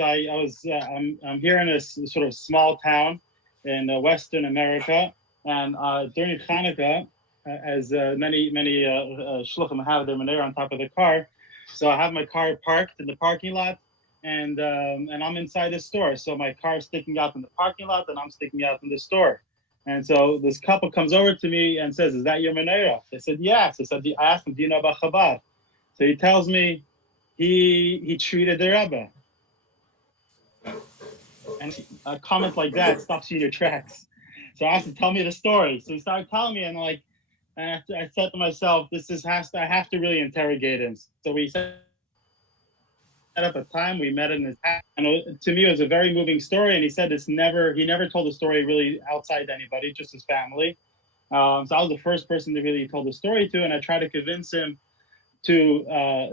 I'm here in a sort of small town in Western America, and during Hanukkah, as many shluchim have their menorah on top of the car, so I have my car parked in the parking lot, and I'm inside the store. So my car is sticking out in the parking lot, and I'm sticking out in the store. And so this couple comes over to me and says, "Is that your menorah?" I said, "Yes." I asked him, "Do you know about Chabad?" So he tells me he treated the Rebbe. And a comment like that stops you in your tracks. So I asked him, "Tell me the story." So he started telling me, and I said to myself, I have to really interrogate him. So we set up a time. We met in his house, and to me, it was a very moving story. And he said he never told the story really outside to anybody, just his family. So I was the first person to really told the story to, and I tried to convince him to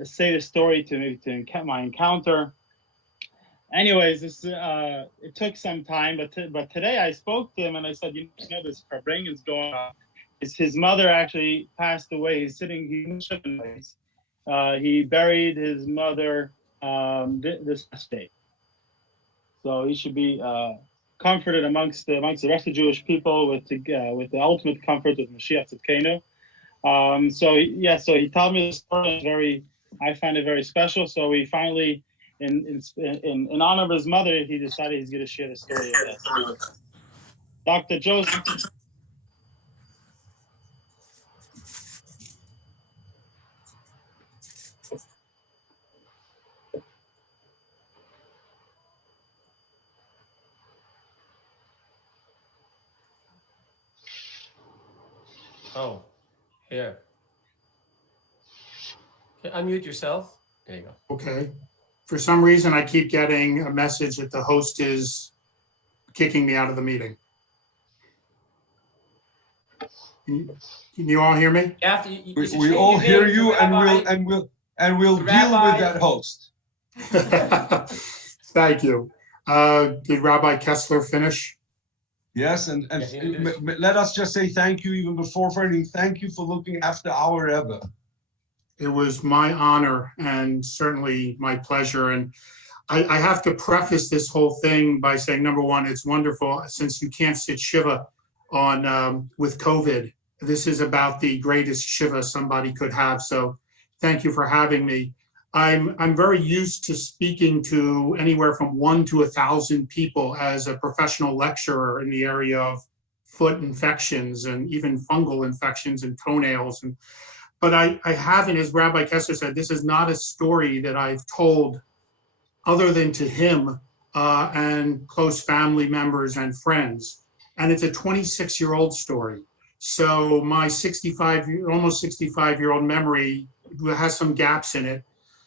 say the story to me, to my encounter. Anyways, it took some time, but today I spoke to him and I said, this Farbrengen is going on. His mother actually passed away. He buried his mother this day, so he should be comforted amongst the rest of Jewish people with the ultimate comfort of Mashiach Tzidkenu. So he told me the story. I find it very special. So we finally, in honor of his mother, he decided he's going to share the story with us. Dr. Joseph. Oh, here. Unmute yourself. There you go. Okay. For some reason, I keep getting a message that the host is kicking me out of the meeting. Can you all hear me? We all hear you, and we'll deal with that host. Thank you. Did Rabbi Kessler finish? Yes, and let us just say thank you even before anything. Thank you for looking after our Rebbe. It was my honor and certainly my pleasure. And I have to preface this whole thing by saying, number one, it's wonderful since you can't sit Shiva on with COVID. This is about the greatest Shiva somebody could have. So thank you for having me. I'm very used to speaking to anywhere from 1 to 1,000 people as a professional lecturer in the area of foot infections and even fungal infections and toenails. But I haven't, as Rabbi Kessler said, this is not a story that I've told other than to him and close family members and friends. And it's a 26-year-old story. So my almost 65-year-old memory has some gaps in it.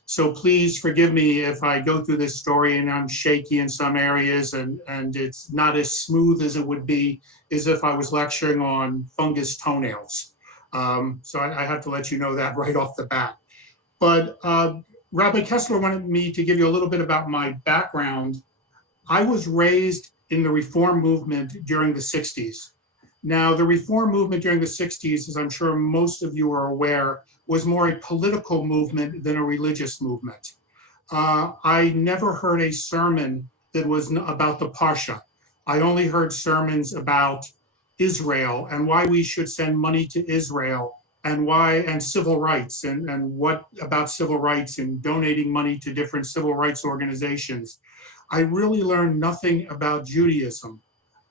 So please forgive me if I go through this story and I'm shaky in some areas and it's not as smooth as it would be as if I was lecturing on fungus toenails. So I have to let you know that right off the bat. But Rabbi Kessler wanted me to give you a little bit about my background. I was raised in the Reform movement during the 60s. Now, the Reform movement during the 60s, as I'm sure most of you are aware, was more a political movement than a religious movement. I never heard a sermon that was about the Parsha. I only heard sermons about Israel and why we should send money to Israel and civil rights and what about civil rights and donating money to different civil rights organizations. I really learned nothing about Judaism.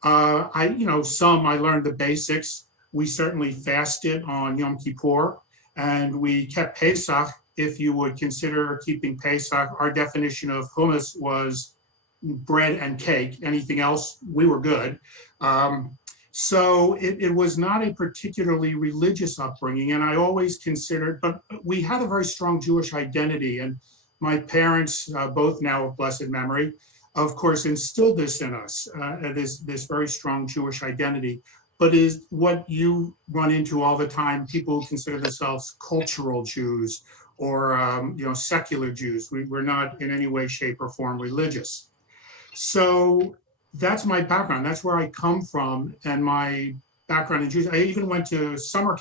I learned the basics. We certainly fasted on Yom Kippur. And we kept Pesach, if you would consider keeping Pesach. Our definition of hummus was bread and cake. Anything else, we were good. So it was not a particularly religious upbringing. And I always considered, but we had a very strong Jewish identity. And my parents, both now of blessed memory, of course, instilled this in us, this very strong Jewish identity. But is what you run into all the time. People who consider themselves cultural Jews or secular Jews. We're not in any way, shape, or form religious. So that's my background. That's where I come from. And my background in Jews. I even went to summer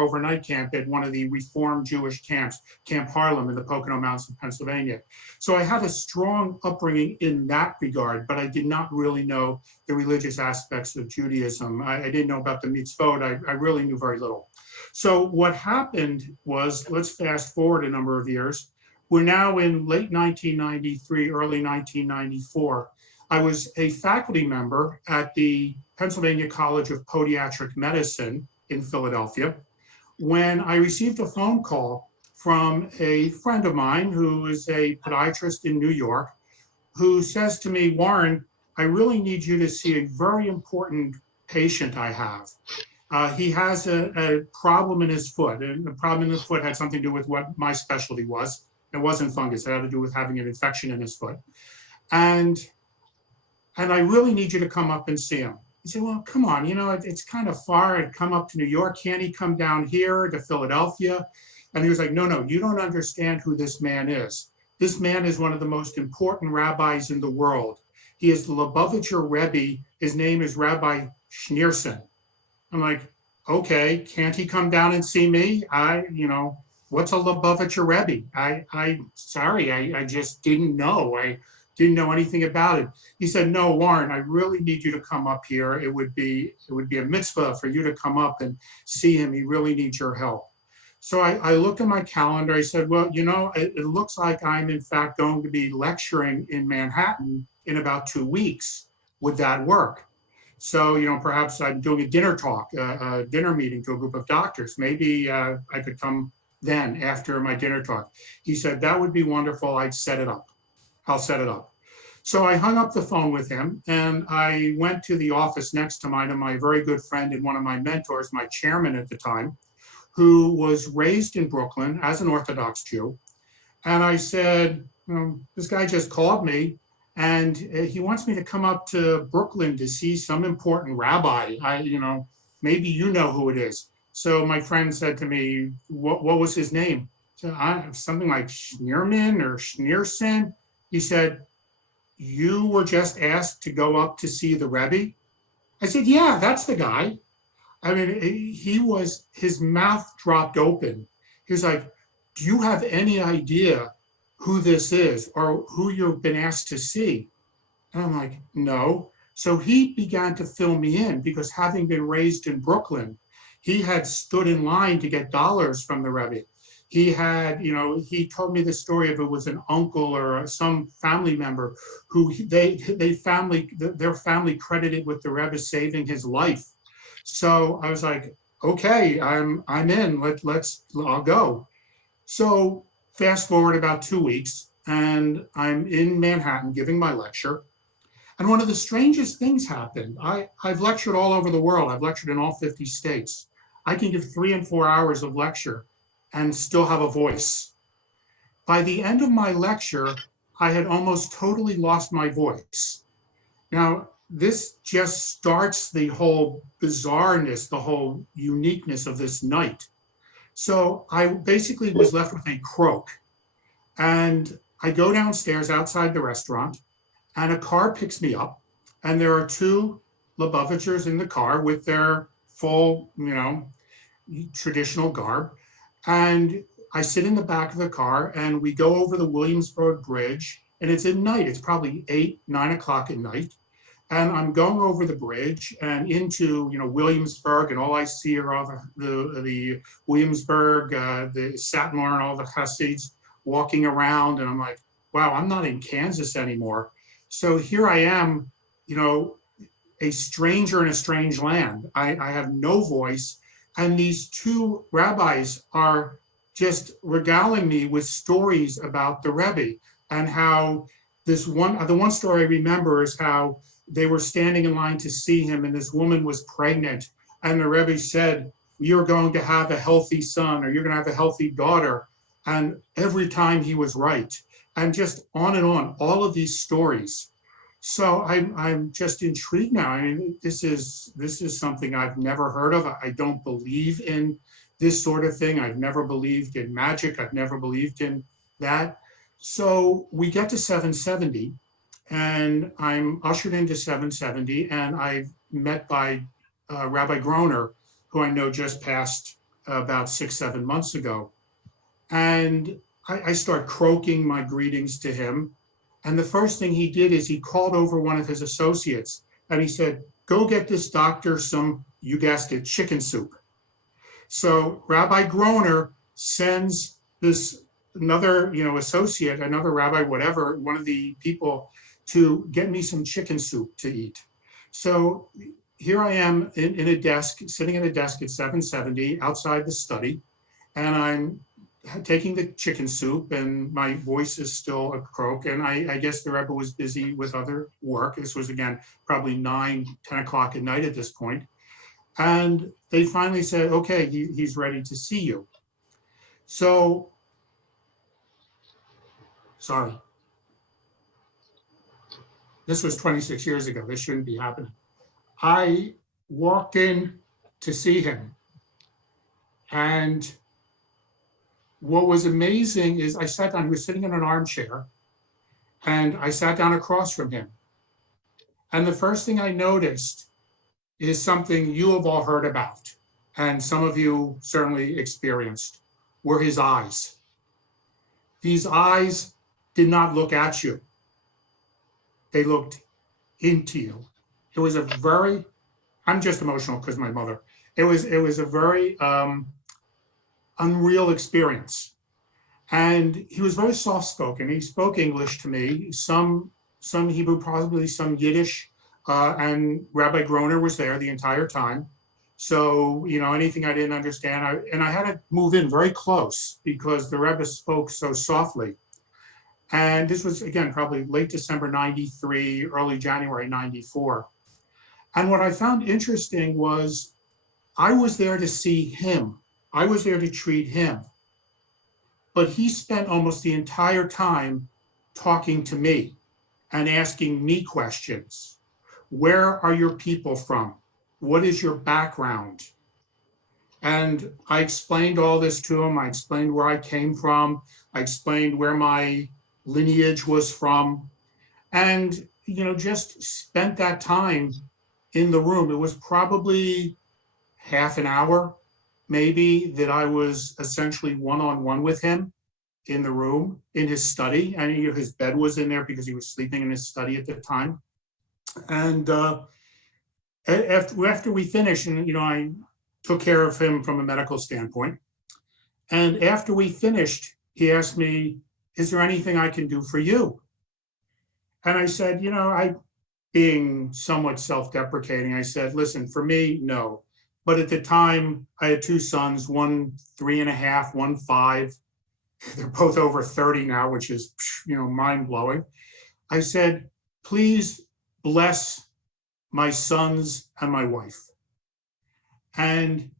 overnight camp at one of the Reformed Jewish camps, Camp Harlem in the Pocono Mountains of Pennsylvania. So I had a strong upbringing in that regard, but I did not really know the religious aspects of Judaism. I didn't know about the mitzvot. I really knew very little. So what happened was, let's fast forward a number of years. We're now in late 1993, early 1994. I was a faculty member at the Pennsylvania College of Podiatric Medicine in Philadelphia when I received a phone call from a friend of mine who is a podiatrist in New York, who says to me, Warren, I really need you to see a very important patient I have. He has a problem in his foot, and the problem in his foot had something to do with what my specialty was. It wasn't fungus, it had to do with having an infection in his foot. And I really need you to come up and see him. He said, well, come on, it's kind of far. I'd come up to New York. Can't he come down here to Philadelphia? And he was like, no, you don't understand who this man is. This man is one of the most important rabbis in the world. He is the Lubavitcher Rebbe. His name is Rabbi Schneerson. I'm like, okay, can't he come down and see me? What's a Lubavitcher Rebbe? I just didn't know. I didn't know anything about it. He said, no, Warren, I really need you to come up here. It would be a mitzvah for you to come up and see him. He really needs your help. So I looked at my calendar. I said, well, it looks like I'm in fact going to be lecturing in Manhattan in about 2 weeks. Would that work? So, perhaps I'm doing a dinner talk, a dinner meeting to a group of doctors. Maybe I could come then after my dinner talk. He said, that would be wonderful. I'll set it up. So I hung up the phone with him and I went to the office next to mine of my very good friend and one of my mentors, my chairman at the time, who was raised in Brooklyn as an Orthodox Jew. And I said, this guy just called me and he wants me to come up to Brooklyn to see some important rabbi. Maybe you know who it is. So my friend said to me, what was his name? So something like Schneerman or Schneerson. He said, you were just asked to go up to see the Rebbe? I said, yeah, that's the guy. I mean, his mouth dropped open. He was like, do you have any idea who this is or who you've been asked to see? And I'm like, no. So he began to fill me in because having been raised in Brooklyn, he had stood in line to get dollars from the Rebbe. He had, he told me the story of it was an uncle or some family member who their family credited with the Rebbe saving his life. So I was like, okay, I'm in. I'll go. So fast forward about 2 weeks, and I'm in Manhattan giving my lecture. And one of the strangest things happened. I've lectured all over the world. I've lectured in all 50 states. I can give 3 and 4 hours of lecture and still have a voice. By the end of my lecture, I had almost totally lost my voice. Now, this just starts the whole bizarreness, the whole uniqueness of this night. So I basically was left with a croak. And I go downstairs outside the restaurant, and a car picks me up, and there are 2 Lubavitchers in the car with their full, traditional garb. And I sit in the back of the car and we go over the Williamsburg Bridge, and it's at night. It's probably 8, 9 o'clock at night. And I'm going over the bridge and into, Williamsburg, and all I see are all the Williamsburg, the Satmar and all the Hasids walking around. And I'm like, wow, I'm not in Kansas anymore. So here I am, a stranger in a strange land. I have no voice. And these 2 rabbis are just regaling me with stories about the Rebbe and how the one story I remember is how they were standing in line to see him and this woman was pregnant. And the Rebbe said, you're going to have a healthy son or you're going to have a healthy daughter. And every time he was right. And just on and on, all of these stories. So I'm just intrigued now. I mean, this is something I've never heard of. I don't believe in this sort of thing. I've never believed in magic. I've never believed in that. So we get to 770 and I'm ushered into 770 and I've met by Rabbi Groner, who I know just passed about 6-7 months ago. And I start croaking my greetings to him. And the first thing he did is he called over one of his associates and he said, go get this doctor some, you guessed it, chicken soup. So Rabbi Groner sends this another, associate, another rabbi, whatever, one of the people to get me some chicken soup to eat. So here I am in a desk, sitting at a desk at 770 outside the study, and I'm taking the chicken soup and my voice is still a croak. And I guess the Rebbe was busy with other work. This was, again, probably 9, 10 o'clock at night at this point. And they finally said, okay, he's ready to see you. So, sorry. This was 26 years ago. This shouldn't be happening. I walked in to see him. And what was amazing is I sat down, he was sitting in an armchair, and I sat down across from him. And the first thing I noticed is something you have all heard about, and some of you certainly experienced, were his eyes. These eyes did not look at you. They looked into you. It was a very, I'm just emotional because my mother, it was a very unreal experience. And he was very soft-spoken. He spoke English to me, some Hebrew, probably some Yiddish, and Rabbi Groner was there the entire time. So, anything I didn't understand, I had to move in very close because the Rebbe spoke so softly. And this was, again, probably late December 93, early January 94. And what I found interesting was I was there to see him. I was there to treat him. But he spent almost the entire time talking to me and asking me questions. Where are your people from? What is your background? And I explained all this to him. I explained where I came from. I explained where my lineage was from. And, just spent that time in the room. It was probably half an hour, maybe, that I was essentially one-on-one with him in the room, in his study. And his bed was in there because he was sleeping in his study at the time. And after we finished, and I took care of him from a medical standpoint. And after we finished, he asked me, is there anything I can do for you? And I said, I, being somewhat self-deprecating, I said, listen, for me, no. But at the time, I had 2 sons, one 3.5, one 5. They're both over 30 now, which is, mind-blowing. I said, please bless my sons and my wife. And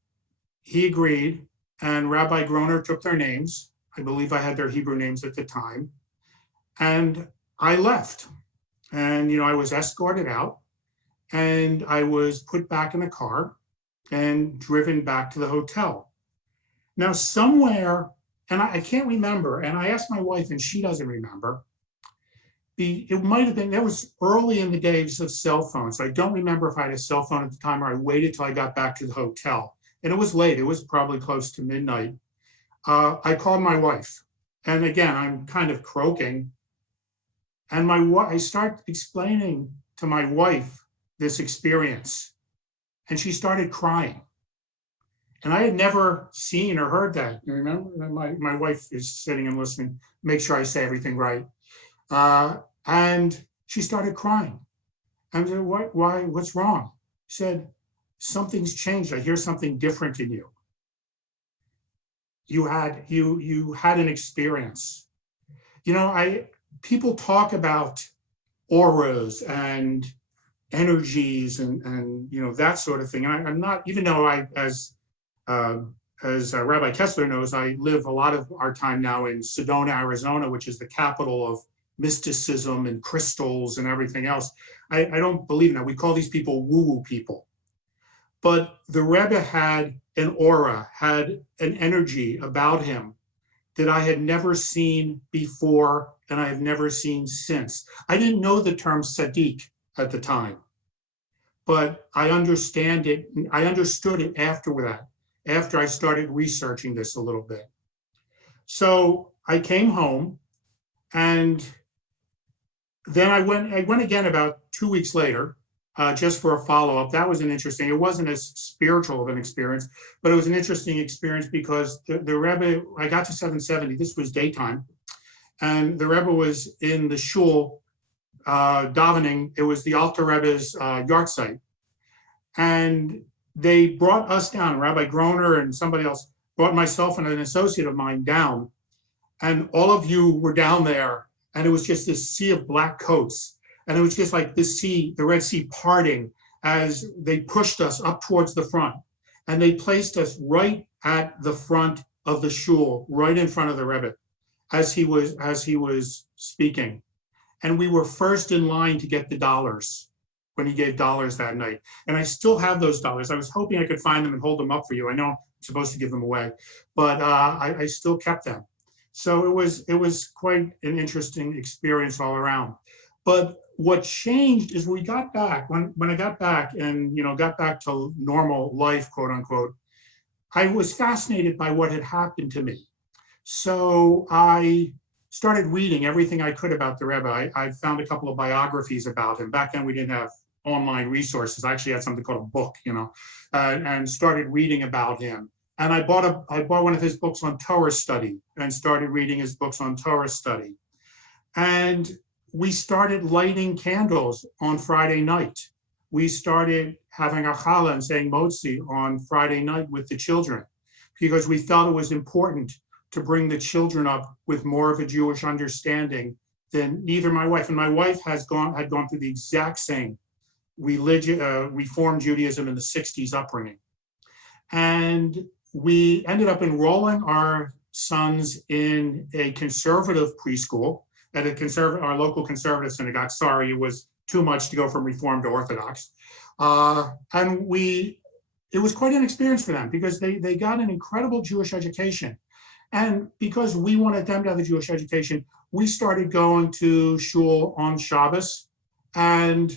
he agreed, and Rabbi Groner took their names. I believe I had their Hebrew names at the time. And I left. And, I was escorted out, and I was put back in a car and driven back to the hotel. Now, somewhere, and I can't remember, and I asked my wife, and she doesn't remember, it might have been, that was early in the days of cell phones. I don't remember if I had a cell phone at the time or I waited till I got back to the hotel. And it was late. It was probably close to midnight. I called my wife. And again, I'm kind of croaking. And I start explaining to my wife this experience. And she started crying. And I had never seen or heard that. You remember? My wife is sitting and listening, make sure I say everything right. And she started crying. I said, why, what's wrong? She said, something's changed. I hear something different in you. You had an experience. People talk about auras and energies and that sort of thing. And I'm not, even though as Rabbi Kessler knows, I live a lot of our time now in Sedona, Arizona, which is the capital of mysticism and crystals and everything else. I don't believe in that. We call these people woo-woo people. But the Rebbe had an aura, had an energy about him that I had never seen before and I have never seen since. I didn't know the term Sadiq at the time, but I understood it after I started researching this a little bit. So I came home, and then I went again about 2 weeks later, just for a follow-up. That was it wasn't as spiritual of an experience, but it was an interesting experience because the Rebbe, I got to 770, this was daytime, and the Rebbe was in the shul davening. It was the Alter Rebbe's yahrzeit. And they brought us down, Rabbi Groner and somebody else brought myself and an associate of mine down. And all of you were down there, and it was just this sea of black coats. And it was just like this sea, the Red Sea parting as they pushed us up towards the front. And they placed us right at the front of the shul, right in front of the Rebbe, as he was speaking. And we were first in line to get the dollars when he gave dollars that night. And I still have those dollars. I was hoping I could find them and hold them up for you. I know I'm supposed to give them away, but I still kept them. So it was quite an interesting experience all around. But what changed is we got back, when I got back and got back to normal life, quote unquote, I was fascinated by what had happened to me. So I started reading everything I could about the Rebbe. I found a couple of biographies about him. Back then we didn't have online resources. I actually had something called a book, and started reading about him. And I bought one of his books on Torah study and started reading his books on Torah study. And we started lighting candles on Friday night. We started having a challah and saying motzi on Friday night with the children, because we felt it was important to bring the children up with more of a Jewish understanding than neither my wife. And my wife had gone through the exact same Reform Judaism in the 60s upbringing. And we ended up enrolling our sons in a conservative preschool at our local conservative synagogue. Sorry, it was too much to go from Reform to Orthodox. And it was quite an experience for them because they got an incredible Jewish education. And because we wanted them to have a Jewish education, we started going to shul on Shabbos, and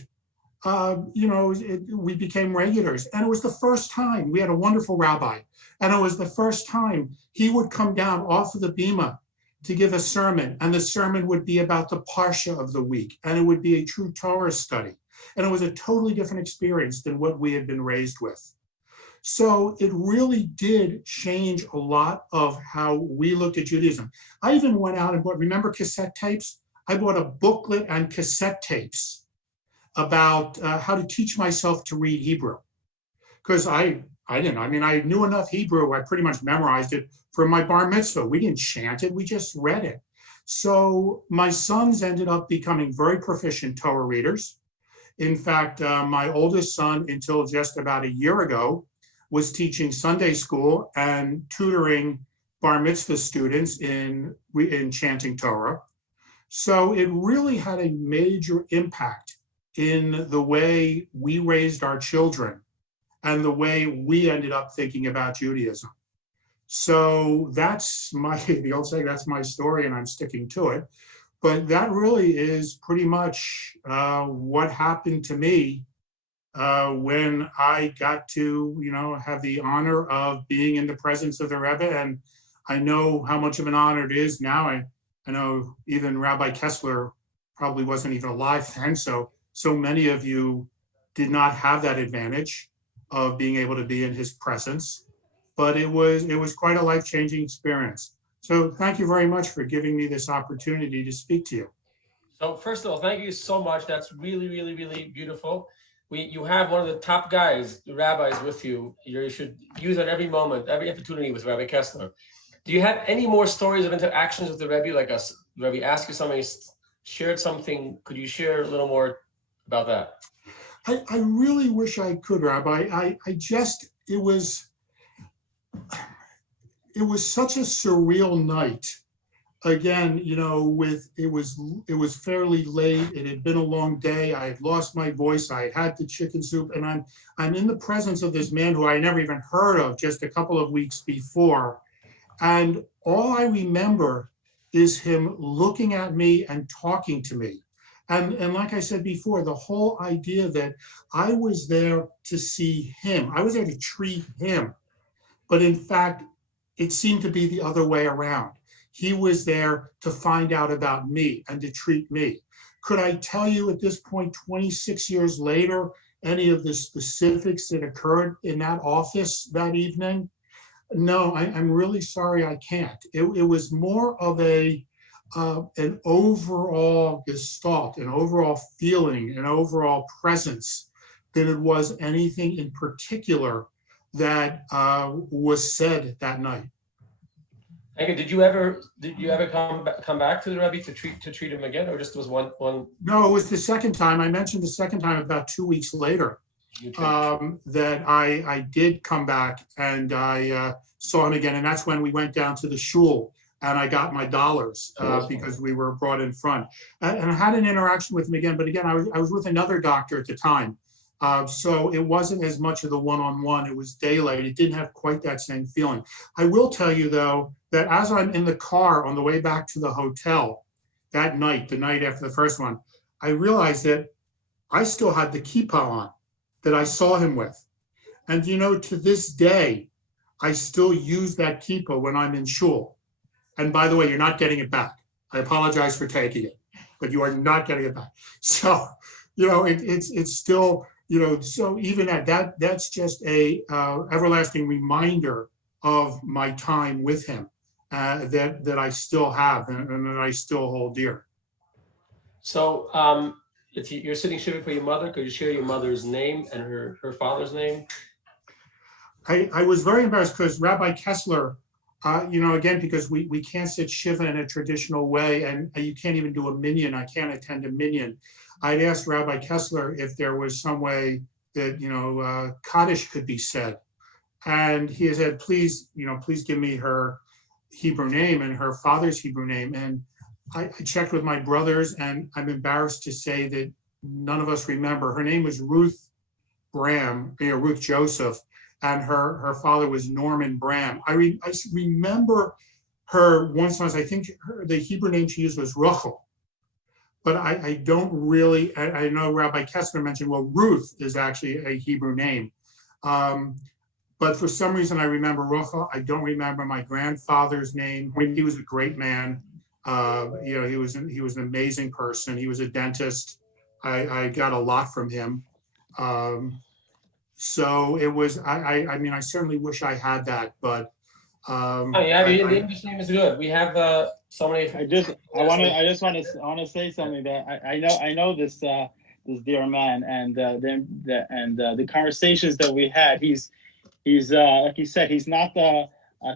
we became regulars. And it was the first time we had a wonderful rabbi, and it was the first time he would come down off of the bima to give a sermon, and the sermon would be about the parsha of the week, and it would be a true Torah study. And it was a totally different experience than what we had been raised with. So it really did change a lot of how we looked at Judaism. I even went out and bought, remember cassette tapes? I bought a booklet and cassette tapes about how to teach myself to read Hebrew. Because I knew enough Hebrew, I pretty much memorized it for my bar mitzvah. We didn't chant it, we just read it. So my sons ended up becoming very proficient Torah readers. In fact, my oldest son, until just about a year ago, was teaching Sunday school and tutoring bar mitzvah students in chanting Torah. So it really had a major impact in the way we raised our children and the way we ended up thinking about Judaism. So that's the old saying, that's my story, and I'm sticking to it. But that really is pretty much what happened to me when I got to, have the honor of being in the presence of the Rebbe. And I know how much of an honor it is now. I know even Rabbi Kessler probably wasn't even alive then. So many of you did not have that advantage of being able to be in his presence. But it was quite a life-changing experience. So thank you very much for giving me this opportunity to speak to you. So first of all, thank you so much. That's really, really, really beautiful. You have one of the top guys, the rabbis, with you. You should use at every moment, every opportunity with Rabbi Kessler. Do you have any more stories of interactions with the Rebbe? Like Rebbe asked you something, shared something. Could you share a little more about that? I really wish I could, Rabbi. It was such a surreal night. Again, it was fairly late. It had been a long day. I had lost my voice. I had the chicken soup, and I'm in the presence of this man who I never even heard of just a couple of weeks before. And all I remember is him looking at me and talking to me. And like I said before, the whole idea that I was there to see him, I was there to treat him. But in fact, it seemed to be the other way around. He was there to find out about me and to treat me. Could I tell you at this point, 26 years later, any of the specifics that occurred in that office that evening? No, I'm really sorry I can't. It was more of an overall gestalt, an overall feeling, an overall presence than it was anything in particular that was said that night. Thank you. Did you ever come back to the Rebbe to treat him again, or just was one? No, it was the second time. I mentioned the second time about 2 weeks later that I did come back and I saw him again, and that's when we went down to the shul and I got my dollars because we were brought in front. And I had an interaction with him again, but again, I was with another doctor at the time. So it wasn't as much of the one-on-one. It was daylight. It didn't have quite that same feeling. I will tell you, though, that as I'm in the car on the way back to the hotel that night, the night after the first one, I realized that I still had the kippah on that I saw him with. And, you know, to this day, I still use that kippah when I'm in shul. And by the way, you're not getting it back. I apologize for taking it, but you are not getting it back. So, you know, it's still, you know, so even at that's just a everlasting reminder of my time with him that I still have and that I still hold dear. So if you're sitting shiva for your mother, could you share your mother's name and her father's name? I was very embarrassed because Rabbi Kessler, you know, again, because we can't sit shiva in a traditional way, and you can't even do a minyan. I can't attend a minyan. I'd asked Rabbi Kessler if there was some way that, you know, Kaddish could be said. And he said, please, you know, please give me her Hebrew name and her father's Hebrew name. And I checked with my brothers, and I'm embarrassed to say that none of us remember. Her name was Ruth Bram, you know, Ruth Joseph, and her father was Norman Bram. I remember her once, I think the Hebrew name she used was Rachel. But I don't really, I know Rabbi Kessler mentioned, well, Ruth is actually a Hebrew name. But for some reason, I remember Rachel. I don't remember my grandfather's name. He was a great man. You know, he was an amazing person. He was a dentist. I got a lot from him. So it was, I mean, I certainly wish I had that, but. The English name is good. We have so many. I just want to say something that I know this dear man, and the conversations that we had. He's like you said, he's not a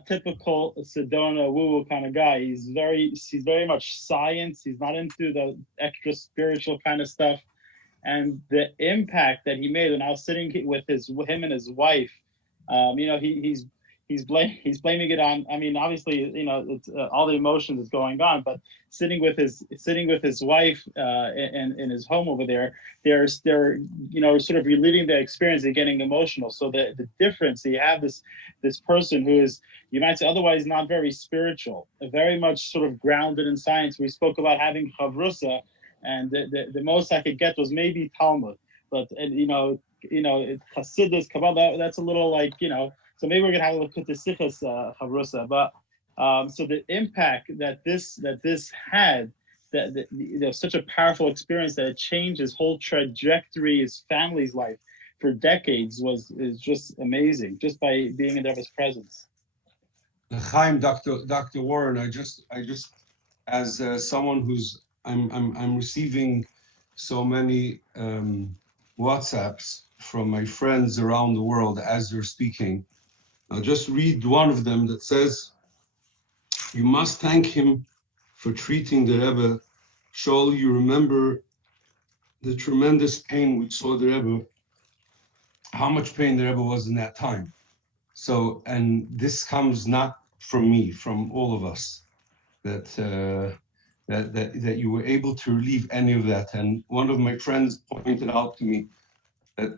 typical Sedona woo-woo kind of guy. He's very much science. He's not into the extra spiritual kind of stuff. And the impact that he made when I was sitting with him and his wife, you know, he's blaming it on. I mean, obviously, you know, it's all the emotions is going on, but sitting with his wife in his home over there, they're you know, sort of reliving the experience and getting emotional. So the difference, you have this person who is, you might say, otherwise not very spiritual, very much sort of grounded in science. We spoke about having chavrusa, and the most I could get was maybe Talmud, but you know, Hasidus, Kabbalah, that's a little like, you know. So maybe we're gonna have a look at the Sichas Chavrusa, but so the impact that this had, that you know, such a powerful experience that it changed his whole trajectory, his family's life for decades is just amazing, just by being in Rebbe's presence. Chaim, Dr. Warren, I just as someone who's I'm receiving so many WhatsApps from my friends around the world as you're speaking. I'll just read one of them that says, "You must thank him for treating the Rebbe. Surely you remember the tremendous pain we saw the Rebbe, how much pain the Rebbe was in that time." So, and this comes not from me, from all of us, that you were able to relieve any of that. And one of my friends pointed out to me that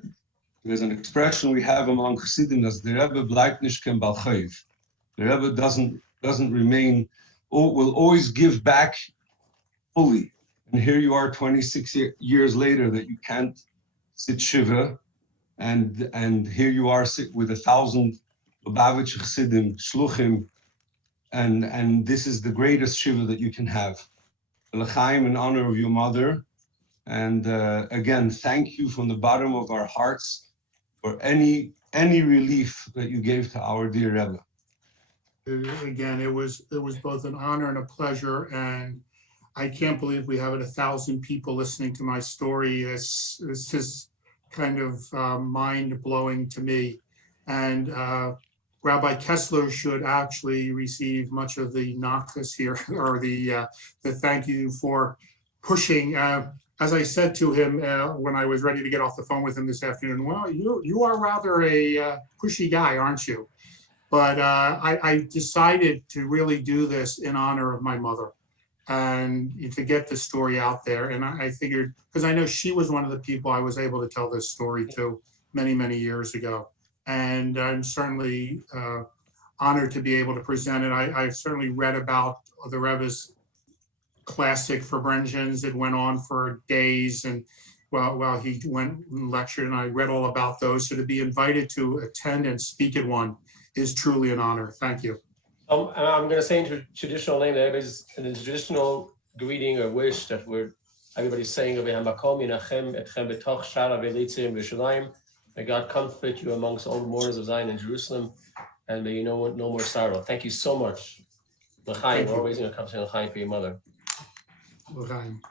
there's an expression we have among Chassidim as the Rebbe bleibt nicht kein Bal Chayv. The Rebbe doesn't remain, will always give back fully. And here you are 26 years later that you can't sit Shiva, and here you are with 1,000 Lubavitch Chassidim, Shluchim, and this is the greatest Shiva that you can have. L'chaim, in honor of your mother. And again, thank you from the bottom of our hearts for any relief that you gave to our dear Rebbe. Again, it was both an honor and a pleasure, and I can't believe we have 1,000 people listening to my story. It's just kind of mind-blowing to me. And Rabbi Kessler should actually receive much of the nachas here, or the thank you for pushing. As I said to him when I was ready to get off the phone with him this afternoon, well, you are rather a pushy guy, aren't you? But I decided to really do this in honor of my mother and to get the story out there. And I figured, because I know she was one of the people I was able to tell this story to many, many years ago. And I'm certainly honored to be able to present it. I've certainly read about the Rebbe's classic Fabrengens. It went on for days, and while he went and lectured, and I read all about those. So to be invited to attend and speak at one is truly an honor. Thank you. I'm going to say in traditional name that is in the traditional greeting or wish that everybody's saying, may God comfort you amongst all the mourners of Zion in Jerusalem, and may you know no more sorrow. Thank you so much. L'chaim, we're always going to come to L'chaim for your mother. L'chaim.